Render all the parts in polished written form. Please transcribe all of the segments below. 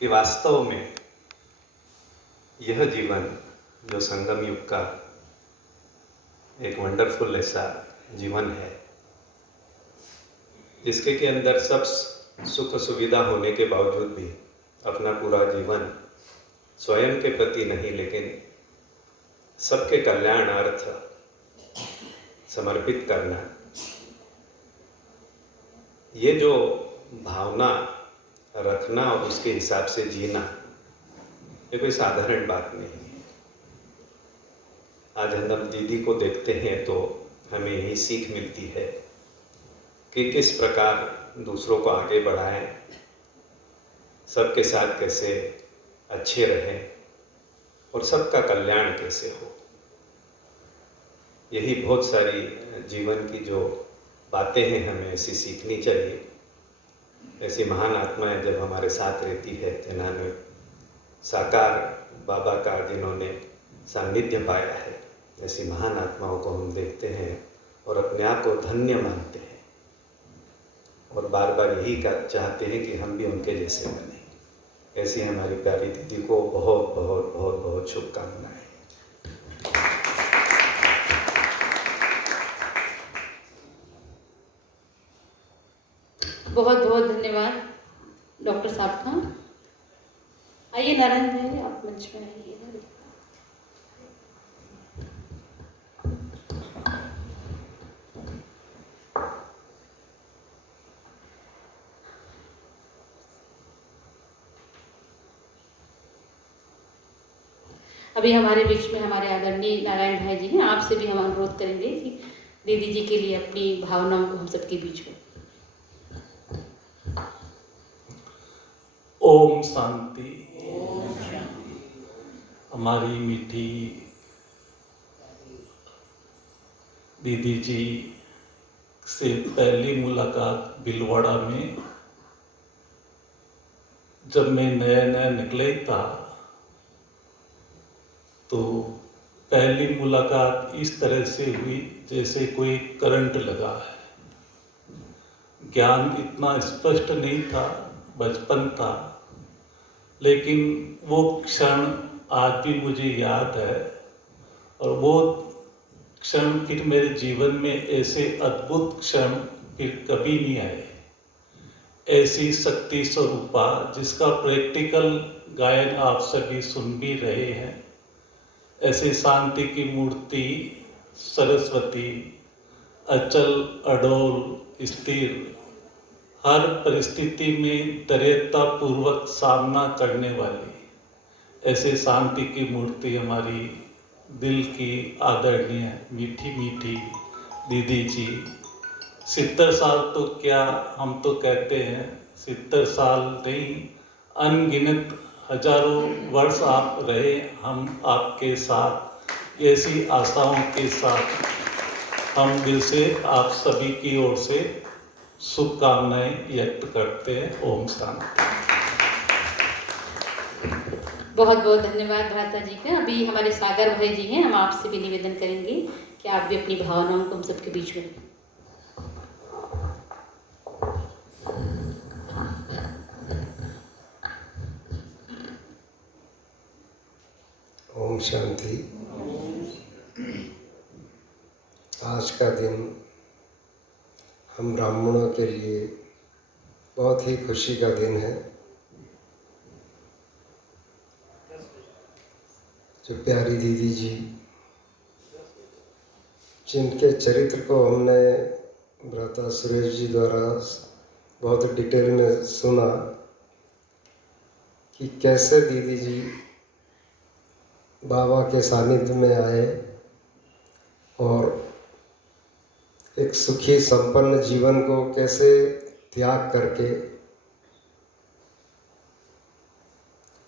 कि वास्तव में यह जीवन जो संगम युग का एक वंडरफुल ऐसा जीवन है, जिसके के अंदर सब सुख सुविधा होने के बावजूद भी अपना पूरा जीवन स्वयं के प्रति नहीं लेकिन सबके कल्याणार्थ समर्पित करना, ये जो भावना रखना और उसके हिसाब से जीना, ये कोई साधारण बात नहीं है। आज हम दीदी को देखते हैं तो हमें यही सीख मिलती है कि किस प्रकार दूसरों को आगे बढ़ाएं, सबके साथ कैसे अच्छे रहें और सबका कल्याण कैसे हो। यही बहुत सारी जीवन की जो बातें हैं हमें ऐसी सीखनी चाहिए। ऐसी महान आत्माएं जब हमारे साथ रहती है, जिन्होंने साकार बाबा का जिन्होंने सानिध्य पाया है, ऐसी महान आत्माओं को हम देखते हैं और अपने आप को धन्य मानते हैं और बार बार यही चाहते हैं कि हम भी उनके जैसे बने। ऐसी हमारी प्यारी दीदी को बहुत बहुत बहुत बहुत शुभकामनाएं। बहुत बहुत धन्यवाद डॉक्टर साहब का। आइए नारायण भाई, आप मंच में आइए। अभी हमारे बीच में हमारे आदरणीय नारायण भाई जी हैं। आपसे भी हम अनुरोध करेंगे कि दीदी जी के लिए अपनी भावनाओं को हम सबके बीच में। ओम शांति। हमारी मीठी दीदी जी से पहली मुलाकात भीलवाड़ा में जब मैं नया नया निकले था, तो पहली मुलाकात इस तरह से हुई जैसे कोई करंट लगा है। ज्ञान इतना स्पष्ट नहीं था, बचपन था, लेकिन वो क्षण आज भी मुझे याद है। और वो क्षण फिर मेरे जीवन में ऐसे अद्भुत क्षण फिर कभी नहीं आए। ऐसी शक्ति स्वरूपा जिसका प्रैक्टिकल गायन आप सभी सुन भी रहे हैं, ऐसे शांति की मूर्ति सरस्वती, अचल अडोल स्थिर, हर परिस्थिति में दृढ़ता पूर्वक सामना करने वाली, ऐसे शांति की मूर्ति हमारी दिल की आदरणीय मीठी मीठी दीदी जी। 70 साल तो क्या, हम तो कहते हैं 70 साल नहीं, अनगिनत हजारों वर्ष आप रहे, हम आपके साथ। ऐसी आशाओं के साथ हम दिल से आप सभी की ओर से शुभकामनाएं व्यक्त करते हैं। ओम शांति। बहुत बहुत धन्यवाद भ्राता जी का। अभी हमारे सागर भाई जी हैं, हम आपसे भी निवेदन करेंगे कि आप भी अपनी भावनाओं को हम सबके बीच में रखें। ओम शांति। आज का दिन हम ब्राह्मणों के लिए बहुत ही खुशी का दिन है। जो प्यारी दीदी जी, जिनके चरित्र को हमने भ्राता सुरेश जी द्वारा बहुत डिटेल में सुना कि कैसे दीदी जी बाबा के सानिध्य में आए और एक सुखी संपन्न जीवन को कैसे त्याग करके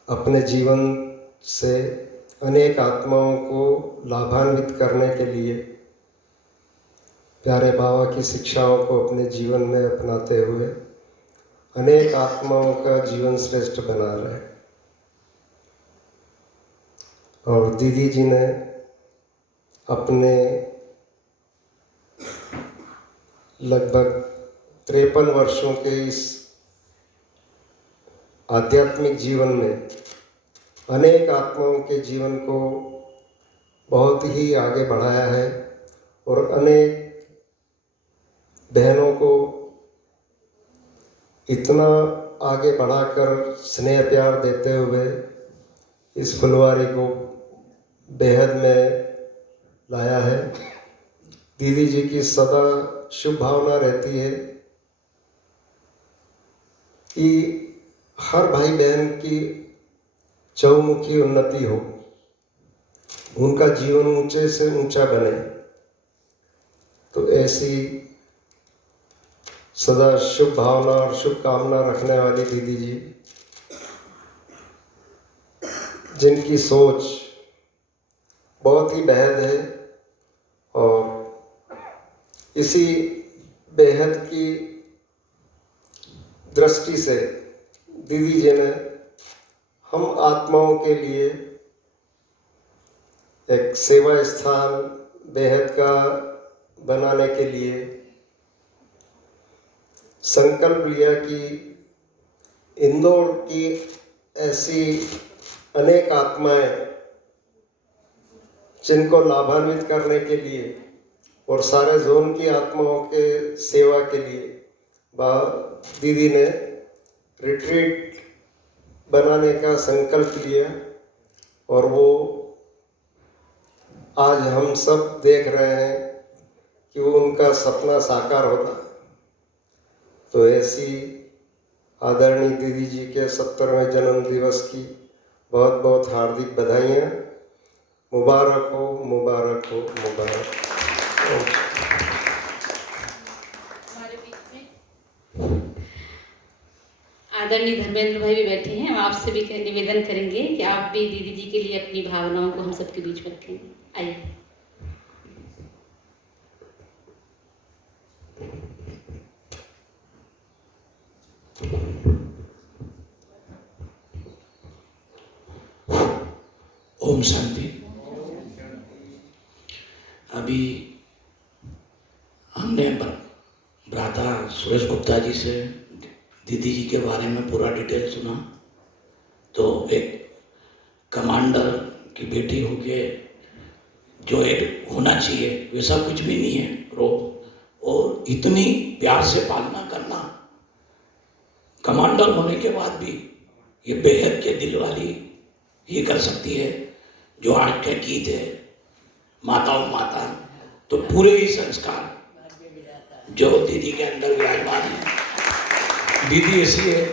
अपने जीवन से अनेक आत्माओं को लाभान्वित करने के लिए प्यारे बाबा की शिक्षाओं को अपने जीवन में अपनाते हुए अनेक आत्माओं का जीवन श्रेष्ठ बना रहे। और दीदी जी ने अपने लगभग 53 वर्षों के इस आध्यात्मिक जीवन में अनेक आत्माओं के जीवन को बहुत ही आगे बढ़ाया है और अनेक बहनों को इतना आगे बढ़ाकर स्नेह प्यार देते हुए इस फुलवारी को बेहद में लाया है। दीदी जी की सदा शुभ भावना रहती है कि हर भाई बहन की चहुमुखी उन्नति हो, उनका जीवन ऊंचे से ऊंचा बने। तो ऐसी सदा शुभ भावना और शुभकामना रखने वाली दीदी जी, जिनकी सोच बहुत ही बेहद है, और इसी बेहद की दृष्टि से दीदी जी ने हम आत्माओं के लिए एक सेवा स्थान बेहद का बनाने के लिए संकल्प लिया कि इंदौर की ऐसी अनेक आत्माएं जिनको लाभान्वित करने के लिए और सारे जोन की आत्माओं के सेवा के लिए दीदी ने रिट्रीट बनाने का संकल्प लिया, और वो आज हम सब देख रहे हैं कि वो उनका सपना साकार होता। तो ऐसी आदरणीय दीदी जी के 70वें जन्म दिवस की बहुत बहुत हार्दिक बधाइयाँ। मुबारक हो, मुबारक हो, मुबारक हो। हमारे बीच में आदरणीय धर्मेंद्र भाई भी बैठे हैं। हम आपसे भी निवेदन करेंगे कि आप भी दीदी जी के लिए अपनी भावनाओं को हम सबके बीच में रखेंगे। आइए। ओम शांति। अभी हमने भ्राता सुरेश गुप्ता जी से दीदी जी के बारे में पूरा डिटेल सुना। तो एक कमांडर की बेटी होके जो एक होना चाहिए वैसा कुछ भी नहीं है और इतनी प्यार से पालना करना, कमांडर होने के बाद भी ये बेहद के दिल वाली ये कर सकती है। जो आज के गीत है माताओं माता, तो पूरे ही संस्कार जो दीदी के अंदर विराजमान है। दीदी ऐसी है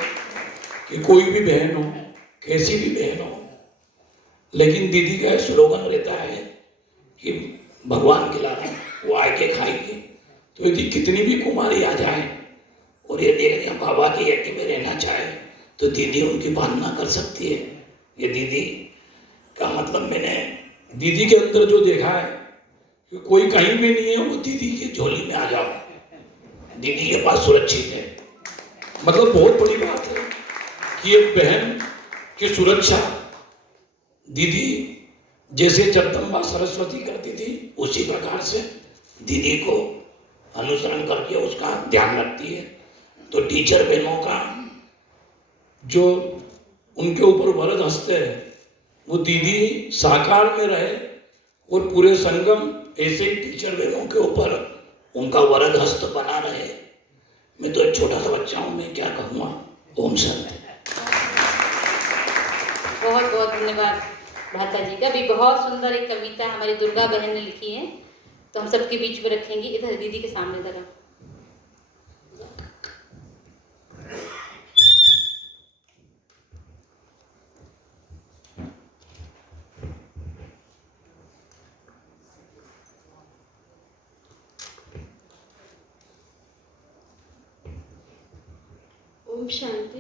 कि कोई भी बहन हो, कैसी भी बहन हो, लेकिन दीदी का स्लोगन रहता है कि भगवान खिलाना वो आके खाएगी। तो यदि कितनी भी कुमारी आ जाए और ये देखने बाबा के यज्ञ में रहना चाहे तो दीदी उनकी पालना कर सकती है। ये दीदी का मतलब मैंने दीदी के अंदर जो देखा है कि कोई कहीं भी नहीं है, वो दीदी की झोली में आ जाओ, दीदी के पास सुरक्षित है। मतलब बहुत बड़ी बात है कि एक बहन की सुरक्षा दीदी जैसे जगदम्बा सरस्वती करती थी उसी प्रकार से दीदी को अनुसरण करके उसका ध्यान रखती है। तो टीचर बहनों का जो उनके ऊपर वरद हंसते हैं वो दीदी साकार में रहे और पूरे संगम ऐसे ही टीचर बहनों के ऊपर उनका वरद हस्त बना रहे। मैं तो एक छोटा सा बच्चा हूँ, मैं क्या कहूँगा। ओम शांति। बहुत बहुत धन्यवाद भ्राता जी का। भी बहुत सुंदर एक कविता हमारी दुर्गा बहन ने लिखी है, तो हम सबके बीच में रखेंगे। इधर दीदी के सामने जरा। ओम शांति।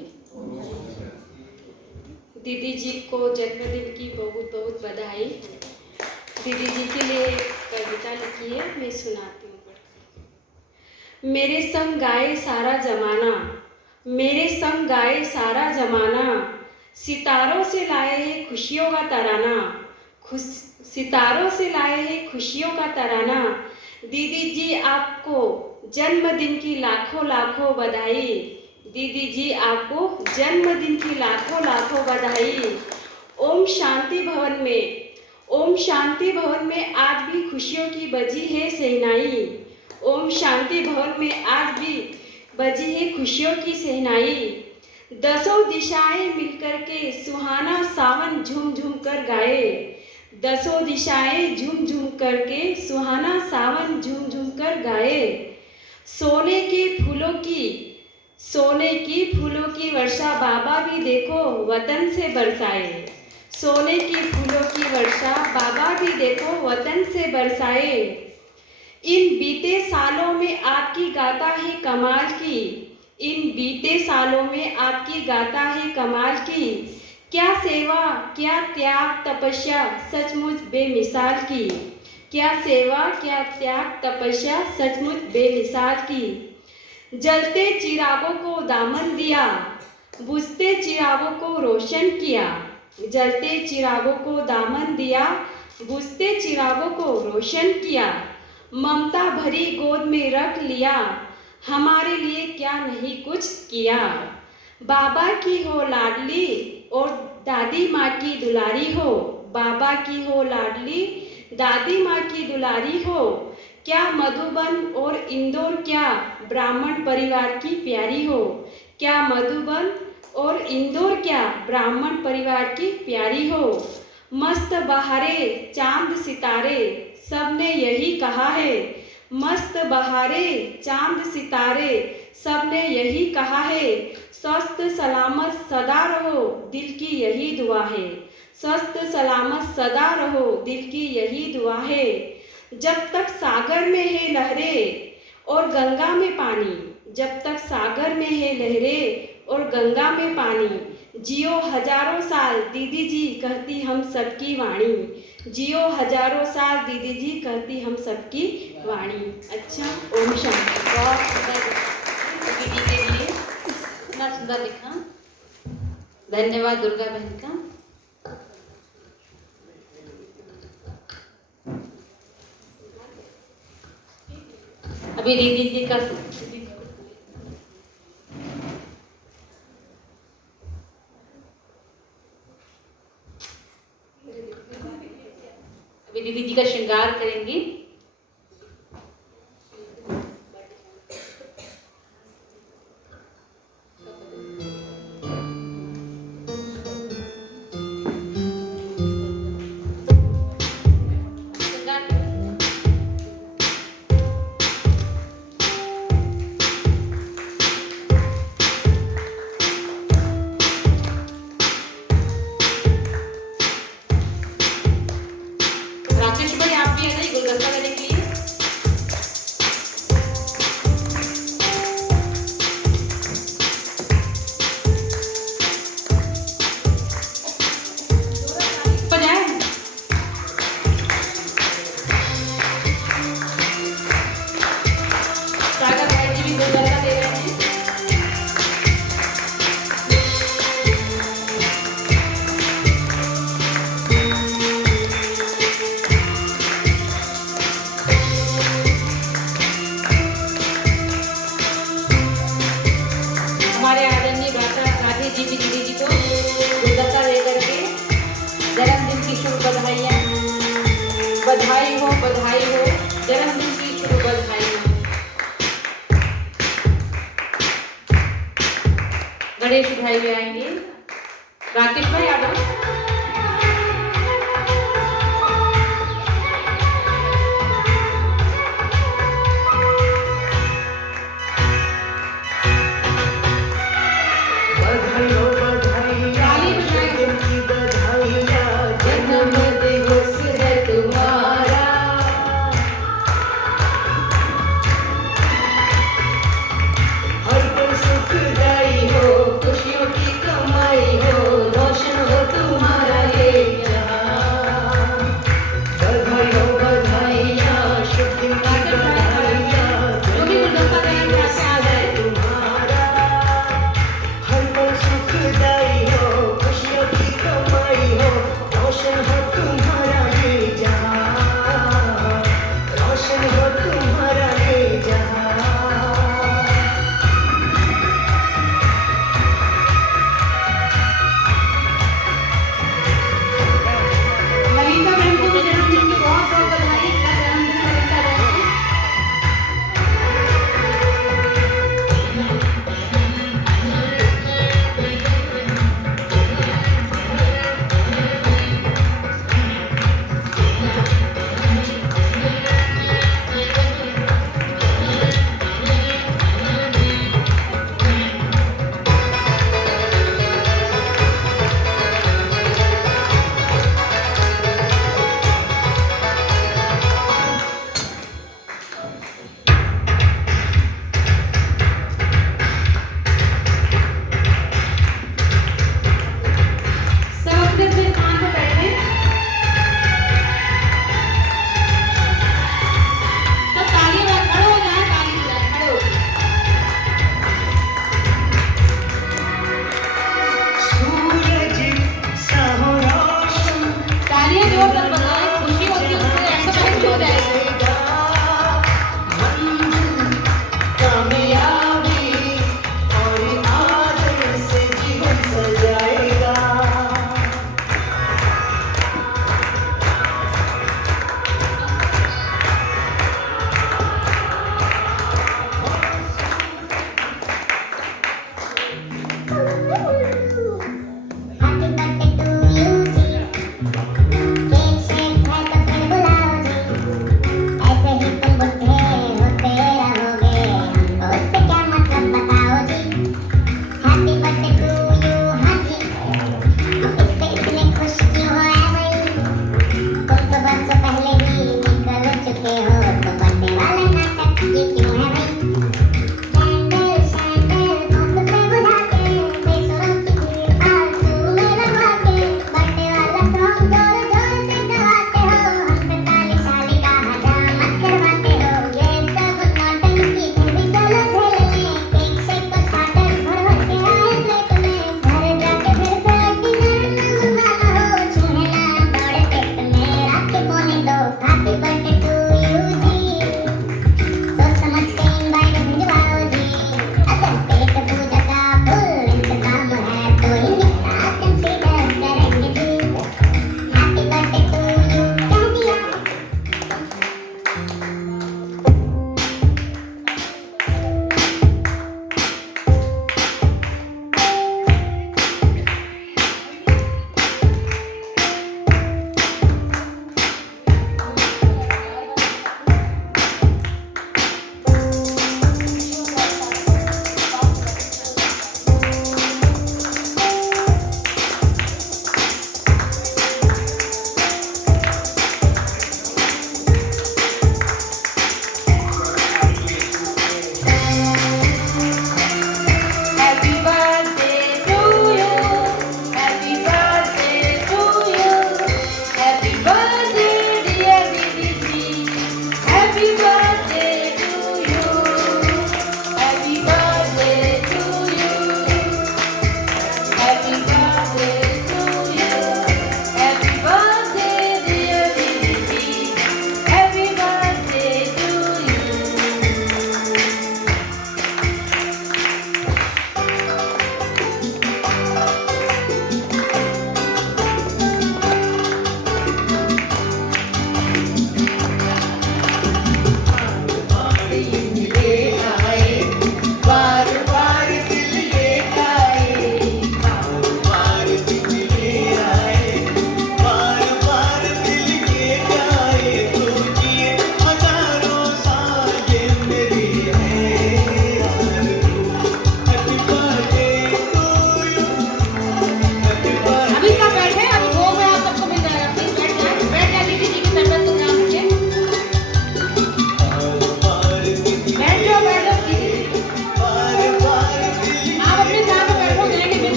दीदी जी को जन्मदिन की बहुत बहुत बधाई। दीदी जी के लिए कविता लिखी है, मैं सुनाती हूँ पढ़कर। मेरे संग गाए सारा जमाना, मेरे संग गाए सारा जमाना, सितारों से लाए हैं खुशियों का तराना, सितारों से लाए हैं खुशियों का तराना। दीदी जी आपको जन्मदिन की लाखों लाखों बधाई। दीदी जी आपको जन्मदिन की लाखों लाखों बधाई। ओम शांति भवन में आज भी खुशियों की बजी है शहनाई। ओम शांति भवन में आज भी बजी है खुशियों की शहनाई। दसों दिशाएं मिलकर के सुहाना सावन झूम झूम कर गाए। दसों दिशाएं झूम झूम करके सुहाना सावन झूम झूम कर गाए। सोने की फूलों की वर्षा बाबा भी देखो वतन से बरसाए। सोने की फूलों की वर्षा बाबा भी देखो वतन से बरसाए। इन बीते सालों में आपकी गाथा है कमाल की। इन बीते सालों में आपकी गाथा है कमाल की। क्या सेवा क्या त्याग तपस्या सचमुच बेमिसाल की। क्या सेवा क्या त्याग तपस्या सचमुच बेमिसाल की। जलते चिरागों को दामन दिया, बुझते चिरागों को रोशन किया। जलते चिरागों को दामन दिया, बुझते चिरागों को रोशन किया। ममता भरी गोद में रख लिया, हमारे लिए क्या नहीं कुछ किया। बाबा की हो लाडली और दादी माँ की दुलारी हो। बाबा की हो लाडली दादी माँ की दुलारी हो। क्या मधुबन और इंदौर क्या ब्राह्मण परिवार की प्यारी हो। क्या मधुबन और इंदौर क्या ब्राह्मण परिवार की प्यारी हो। मस्त बहारे चांद सितारे सबने यही कहा है। मस्त बहारे चांद सितारे सबने यही कहा है। स्वस्थ सलामत सदा रहो दिल की यही दुआ है। स्वस्थ सलामत सदा रहो दिल की यही दुआ है। जब तक सागर में है लहरें और गंगा में पानी। जब तक सागर में है लहरें और गंगा में पानी। जियो हजारों साल दीदी जी कहती हम सबकी वाणी। जियो हजारों साल दीदी जी कहती हम सबकी वाणी। अच्छा, ओम शांति। बहुत सुंदर दीदी के लिए इतना सुंदर लिखा। धन्यवाद दुर्गा बहन का। अभी दीदी जी का दीदी जी का श्रृंगार करेंगी। राकेश भाई आप भी है ना गुलदस्ता करने के लिए। बजाए सागर भाई जी भी गुलदस्ता दे रहे हैं। हमारे आदरणीय राधे जी की दीदी जी को गुलदस्ता दे करके जन्मदिन की शुभ बधाइयाँ। बधाई हो जन्मदिन की शुभ बधाइयाँ। गणेश भाई भी आएंगे। राकेश भाई आ जाओ। ताली बजाएं। जन्मदिवस है तुम्हारा, हर पल सुखदाई हो, खुशियों की कमाई हो, रोशन हो तुम्हारा ये जहां। बधाई हो बधाइयाँ, शुभ दिन की बधाइयाँ। जो भी गुलदस्ता तैयार करके आ जाए। हर पल सुख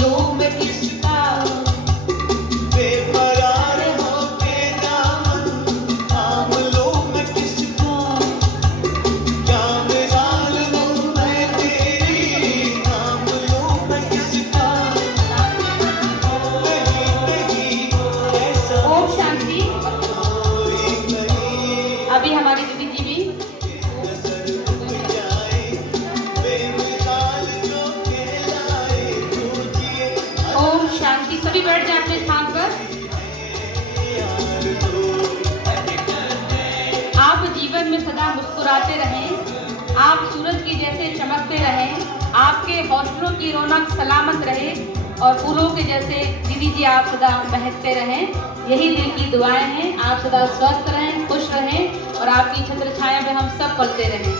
लोग में किसका बेकरार हो बेदामन आम लोग में किसका क्या मिसाल हूँ मैं तेरी आम लोग में किसका नहीं ऐसा ओम शांति। कोई नहीं अभी हमारी दीदी जी भी जाए बेमिसाल जो कहलाए तू जिए ओम शांति। सभी बैठ जाए अपने स्थान पर। आप जीवन में सदा मुस्कुराते रहें, आप सूरज की जैसे चमकते रहें, आपके हौसलों की रौनक सलामत रहे और फूलों के जैसे दीदी जी आप सदा महकते रहें। यही दिल की दुआएं हैं। आप सदा स्वस्थ रहें, खुश रहें और आपकी छत्र छाया में हम सब पलते रहें।